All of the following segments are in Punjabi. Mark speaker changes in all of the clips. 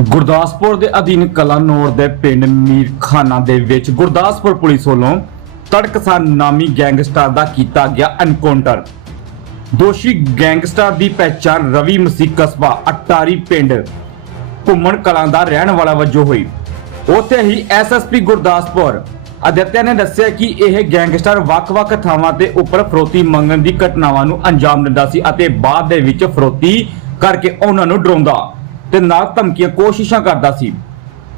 Speaker 1: ਗੁਰਦਾਸਪੁਰ ਦੇ ਅਧੀਨ ਕਲਾਨੌਰ ਦੇ ਪਿੰਡ ਮੀਰਖਾਨਾ ਦੇ ਵਿੱਚ ਗੁਰਦਾਸਪੁਰ ਪੁਲਿਸ ਵੱਲੋਂ ਤੜਕਸਾਰ ਨਾਮੀ ਗੈਂਗਸਟਰ ਦਾ ਕੀਤਾ ਗਿਆ ਐਨਕਾਊਂਟਰ। ਦੋਸ਼ੀ ਗੈਂਗਸਟਰ ਦੀ ਪਹਿਚਾਣ ਰਵੀ ਮਸੀਹ ਕਸਬਾ ਅਟਾਰੀ ਪਿੰਡ ਘੁੰਮਣ ਕਲਾਂ ਦਾ ਰਹਿਣ ਵਾਲਾ ਵਜੋਂ ਹੋਈ। ਉੱਥੇ ਹੀ ਐਸਐਸਪੀ ਗੁਰਦਾਸਪੁਰ ਅਦਿੱਤਿਆ ਨੇ ਦੱਸਿਆ ਕਿ ਇਹ ਗੈਂਗਸਟਰ ਵੱਖ-ਵੱਖ ਥਾਵਾਂ ਤੇ ਉੱਪਰ ਫਰੋਤੀ ਮੰਗਣ ਦੀ ਘਟਨਾਵਾਂ ਨੂੰ ਅੰਜਾਮ ਦਿੰਦਾ ਸੀ ਅਤੇ ਬਾਅਦ ਦੇ ਵਿੱਚ ਫਰੋਤੀ ਕਰਕੇ ਉਹਨਾਂ ਨੂੰ ਡਰਾਉਂਦਾ। ਤੇ ਨਾਲ ਧਮਕੀਆਂ ਕੋਸ਼ਿਸ਼ਾਂ ਕਰਦਾ ਸੀ।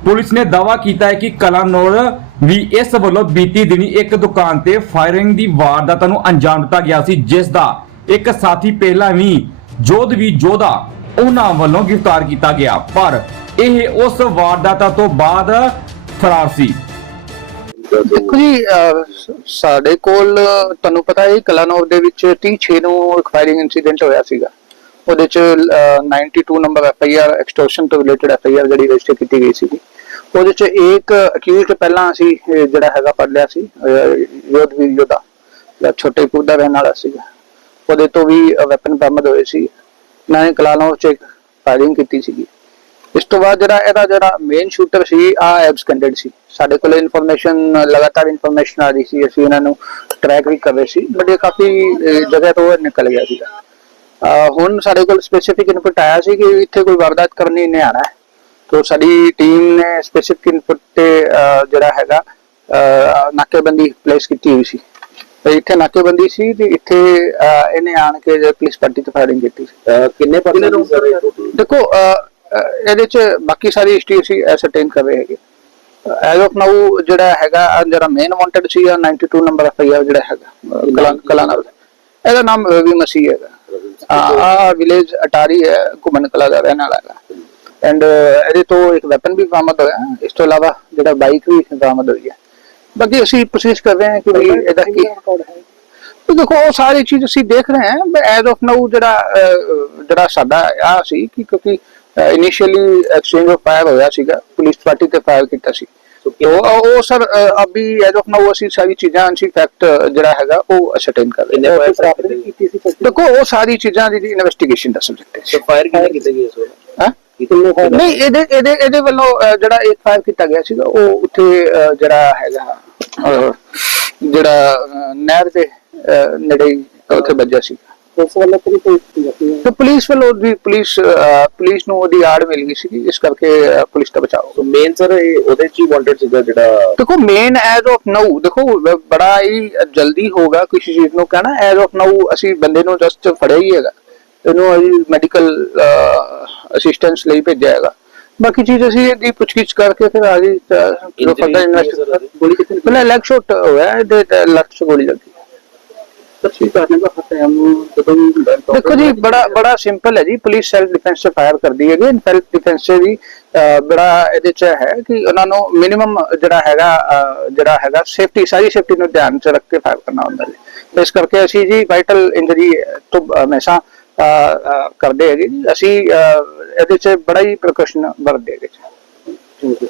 Speaker 1: ਪੁਲਿਸ ਨੇ ਦਾਅਵਾ ਕੀਤਾ ਹੈ ਕਿ ਕਲਾਨੌਰ ਵੀ ਇਸ ਵੱਲੋਂ ਬੀਤੀ ਦਿਨੀ ਇੱਕ ਦੁਕਾਨ ਤੇ ਫਾਇਰਿੰਗ ਦੀ ਵਾਰਦਾਤ ਨੂੰ ਅੰਜਾਮ ਦਿੱਤਾ ਗਿਆ ਸੀ ਜਿਸ ਦਾ ਇੱਕ ਸਾਥੀ ਪਹਿਲਾਂ ਵੀ ਜੋਧਵੀ ਜੋਧਾ ਉਹਨਾਂ ਵੱਲੋਂ ਗ੍ਰਿਫਤਾਰ ਕੀਤਾ ਗਿਆ। ਪਰ ਇਹ ਉਸ ਵਾਰਦਾਤ ਤੋਂ ਬਾਅਦ ਫਰਾਰ ਸੀ।
Speaker 2: ਦੇਖੋ ਜੀ ਅਹ, ਸਾਡੇ ਕੋਲ ਤੁਹਾਨੂੰ ਪਤਾ ਹੈ ਕਲਾਨੌਰ ਦੇ ਵਿੱਚ 36 ਨੂੰ ਇੱਕ ਫਾਇਰਿੰਗ ਇਨਸੀਡੈਂਟ ਹੋਇਆ ਸੀਗਾ। ਉਹਦੇ ਚ 92 number F I R extortion ਤੋਂ ਰਿਲੇਟਡ ਐਫ ਆਈ ਆਰ ਜਿਹੜੀ ਰਜਿਸਟਰ ਕੀਤੀ ਗਈ ਸੀਗੀ। ਉਹਦੇ ਚ ਇੱਕ ਅਕਿਊਜ਼ਡ ਪਹਿਲਾਂ ਅਸੀਂ ਜਿਹੜਾ ਹੈਗਾ ਫੜ ਲਿਆ ਸੀ ਯੋਧਵੀਰ ਯੋਧਾ ਜਿਹੜਾ ਛੋਟੇ ਪੁਰ ਰਹਿਣ ਵਾਲਾ ਸੀਗਾ। ਉਹਦੇ ਤੋਂ ਵੀ ਵੈਪਨ ਬਰਾਮਦ ਹੋਏ ਸੀ। ਇਹਨਾਂ ਕਲਾਨੌਰ ਚ ਇੱਕ ਫਾਇਰਿੰਗ ਕੀਤੀ ਸੀਗੀ। ਇਸ ਤੋਂ ਬਾਅਦ ਜਿਹੜਾ ਇਹਦਾ ਜਿਹੜਾ ਮੇਨ ਸ਼ੂਟਰ ਸੀ ਆ ਐਬਸਕੈਂਡਡ ਸੀ। ਸਾਡੇ ਕੋਲ ਇਨਫੋਰਮੇਸ਼ਨ ਲਗਾਤਾਰ ਇਨਫੋਰਮੇਸ਼ਨ ਆ ਰਹੀ ਸੀ। ਅਸੀਂ ਇਹਨਾਂ ਨੂੰ ਟਰੈਕ ਵੀ ਕਰ ਰਹੇ ਸੀ। ਬਟ ਇਹ ਕਾਫੀ ਜਗ੍ਹਾ ਤੋਂ ਨਿਕਲ ਗਿਆ ਸੀਗਾ। ਹੁਣ ਸਾਡੇ ਕੋਲ ਸਪੈਸੀਫਿਕ ਇਨਪੁਟ ਆਇਆ ਸੀ ਕਿ ਇੱਥੇ ਕੋਈ ਵਾਰਦਾਤ ਕਰਨੀ ਨਹੀਂ ਆਣਾ ਹੈ। ਤੋਂ ਸਾਡੀ ਟੀਮ ਨੇ ਸਪੈਸੀਫਿਕ ਇਨਪੁਟ ਤੇ ਜਿਹੜਾ ਹੈਗਾ ਨਾਕੇਬੰਦੀ ਪਲੇਸ ਕੀਤੀ ਹੋਈ ਸੀ। ਤੇ ਇੱਥੇ ਨਾਕੇਬੰਦੀ ਸੀ ਤੇ ਇੱਥੇ ਇਹਨੇ ਆਣ ਕੇ ਪੁਲਿਸ ਪਾਰਟੀ ਤੇ ਫਾਇਰਿੰਗ ਕੀਤੀ ਸੀ।
Speaker 3: ਕਿੰਨੇ ਪਰਸੈਂਟ ਸਰ?
Speaker 2: ਦੇਖੋ ਇਹਦੇ ਚ ਬਾਕੀ ਸਾਰੀ ਹਿਸਟਰੀ ਅਸੀਂ ਐਸਰਟੇਨ ਕਰ ਰਹੇ ਹੈਗੇ। ਐਜ਼ ਆਫ ਨਾਊ ਜਿਹੜਾ ਹੈਗਾ ਜਿਹੜਾ ਮੇਨ ਵਾਂਟਡ ਸੀ ਆ 92 ਨੰਬਰ ਐਫ ਆਈ ਆਰ ਜਿਹੜਾ ਹੈਗਾ ਅਹ, ਕਲਾ ਕਲਾਨਰ ਦਾ ਇਹਦਾ ਨਾਮ ਰਵੀ ਮਸੀਹ ਹੈਗਾ। ਆ ਵਿਲੇਜ ਅਟਾਰੀ ਹੈ ਘੁਮਨ ਕਲਾ ਦਾ ਰਹਿਣ ਵਾਲਾ ਹੈਗਾ। ਐਂਡ ਇਹਦੇ ਤੋਂ ਇੱਕ ਵੈਪਨ ਵੀ ਬਰਾਮਦ ਹੋਇਆ। ਹੈ। ਇਸ ਤੋਂ ਇਲਾਵਾ ਜਿਹੜਾ ਬਾਈਕ ਵੀ ਬਰਾਮਦ ਹੋਈ ਹੈ। ਬਾਕੀ ਅਸੀਂ ਕੋਸ਼ਿਸ਼ ਕਰ ਰਹੇ ਹਾਂ ਕਿ ਵੀ ਇਹਦਾ ਕੀ ਤੇ ਦੇਖੋ ਉਹ ਸਾਰੀ ਚੀਜ਼ ਅਸੀਂ ਦੇਖ ਰਹੇ ਹਾਂ ਬਟ ਐਜ਼ ਆਫ ਨਾਊ ਜਿਹੜਾ ਜਿਹੜਾ ਸਾਡਾ ਆ ਸੀ ਕਿ ਕਿਉਂਕਿ ਇਨੀਸ਼ੀਅਲੀ ਐਕਸਚੇਂਜ ਆਫ ਫਾਇਰ ਹੋਇਆ ਸੀਗਾ। ਪੁਲਿਸ ਪਾਰਟੀ ਤੇ ਫਾਇਰ ਕੀਤਾ ਸੀ। ਉਹ ਉਹ ਸਰ ਅਭੀ ਐਜ਼ ਆਫ ਨਾਊ ਅਸੀਂ ਸਾਰੀ ਚੀਜ਼ਾਂ ਅਸੀਂ ਫੈਕਟ ਜਿਹੜਾ ਹੈਗਾ ਉਹ ਅਸਰਟੇਨ ਕਰ ਰਹੇ ਹਾਂ। ਦੇਖੋ ਉਹ ਸਾਰੀ ਚੀਜ਼ਾਂ ਦੀ ਇਨਵੈਸਟੀਗੇਸ਼ਨ ਦਾ ਸਬਜੈਕਟ ਹੈ
Speaker 3: ਫਾਇਰ ਕਿੰਨੇ ਕੀਤੇ ਗਏ ਸਰ
Speaker 2: ਹਾਂ?
Speaker 3: ਕਿੰਨੇ ਫਾਇਰ
Speaker 2: ਨਹੀਂ ਇਹਦੇ ਇਹਦੇ ਇਹਦੇ ਵੱਲੋਂ ਜਿਹੜਾ ਇੱਕ ਫਾਇਰ ਕੀਤਾ ਗਿਆ ਸੀਗਾ ਉਹ ਉੱਥੇ ਜਿਹੜਾ ਹੈਗਾ ਜਿਹੜਾ ਨਹਿਰ ਦੇ ਨੇੜੇ ਹੀ ਉੱਥੇ ਵੱਜਿਆ ਸੀ
Speaker 3: ਉਸ ਵੱਲੋਂ ਕੋਈ ਕੋਈ
Speaker 2: ਤੇ ਪੁਲਿਸ ਵੱਲੋਂ ਦੀ ਪੁਲਿਸ ਅਹ, ਪੁਲਿਸ ਨੂੰ ਉਹਦੀ ਆੜ ਮਿਲ ਗਈ ਸੀ ਇਸ ਕਰਕੇ ਅਹ, ਪੁਲਿਸ ਦਾ ਬਚਾਓ
Speaker 3: ਸੋ ਮੇਨ ਸਰ ਇਹ ਉਹਦੇ ਚ ਹੀ ਵਾਂਟਡ ਸੀਗਾ ਜਿਹੜਾ
Speaker 2: ਦੇਖੋ ਮੇਨ ਐਜ਼ ਆਫ ਨਾਊ ਦੇਖੋ ਬ- ਬੜਾ ਹੀ ਜਲਦੀ ਹੋਗਾ ਕਿਸੇ ਚੀਜ਼ ਨੂੰ ਕਹਿਣਾ ਐਜ਼ ਆਫ ਨਾਊ ਅਸੀਂ ਬੰਦੇ ਨੂੰ ਜਸਟ ਫੜਿਆ ਹੀ ਹੈਗਾ ਇਹਨੂੰ ਅਸੀਂ ਮੈਡੀਕਲ ਅਸਿਸਟੈਂਸ ਲਈ ਭੇਜਿਆ ਹੈਗਾ ਬਾਕੀ ਚੀਜ਼ ਅਸੀਂ ਇਹਦੀ ਪੁੱਛਗਿੱਛ ਕਰਕੇ ਫਿਰ ਆਗੇ ਜੋ
Speaker 3: Injury
Speaker 2: ਫਰਦਰ
Speaker 3: ਕੀ ਹੈ sir
Speaker 2: ਇਨਵੈਸਟ
Speaker 3: ਉਹਦੀ? ਗੋਲੀ ਕਿੱਥੇ?
Speaker 2: ਪਹਿਲਾਂ ਲੈਗ ਸ਼ਾਟ ਹੋਇਆ ਇਹਦੇ ਤੇ ਲੱਤ 'ਚ ਗੋਲੀ ਲੱਗੀ
Speaker 3: ਕਰਨੇ ਦਾ ਜਦੋਂ
Speaker 2: ਦੇਖੋ ਜੀ ਬੜਾ ਬੜਾ ਸਿੰਪਲ ਹੈ ਜੀ ਪੁਲਿਸ ਸੈਲਫ ਡਿਫੈਂਸ ਫਾਇਰ ਕਰਦੀ ਹੈਗੀ ਸੈਲਫ ਡਿਫੈਂਸ ਵੀ ਬੜਾ ਇਹਦੇ ਚ ਹੈ ਕਿ ਉਹਨਾਂ ਨੂੰ ਮਿਨੀਮਮ ਜਿਹੜਾ ਹੈਗਾ ਜਿਹੜਾ ਹੈਗਾ ਸੇਫਟੀ ਸਾਰੀ ਸੇਫਟੀ ਨੂੰ ਧਿਆਨ ਚ ਰੱਖ ਕੇ ਫਾਇਰ ਕਰਨਾ ਹੁੰਦਾ ਹੈ ਇਸ ਕਰਕੇ ਅਸੀਂ ਜੀ ਵਾਈਟਲ ਇੰਜਰੀ ਤੋਂ ਹਮੇਸ਼ਾ ਕਰਦੇ ਹੈਗੇ ਜੀ। ਅਸੀਂ ਇਹਦੇ ਚ ਬੜਾ ਹੀ ਪ੍ਰੀਕਾਸ਼ਨ ਵਰਤਦੇ ਹੈਗੇ ਜੀ।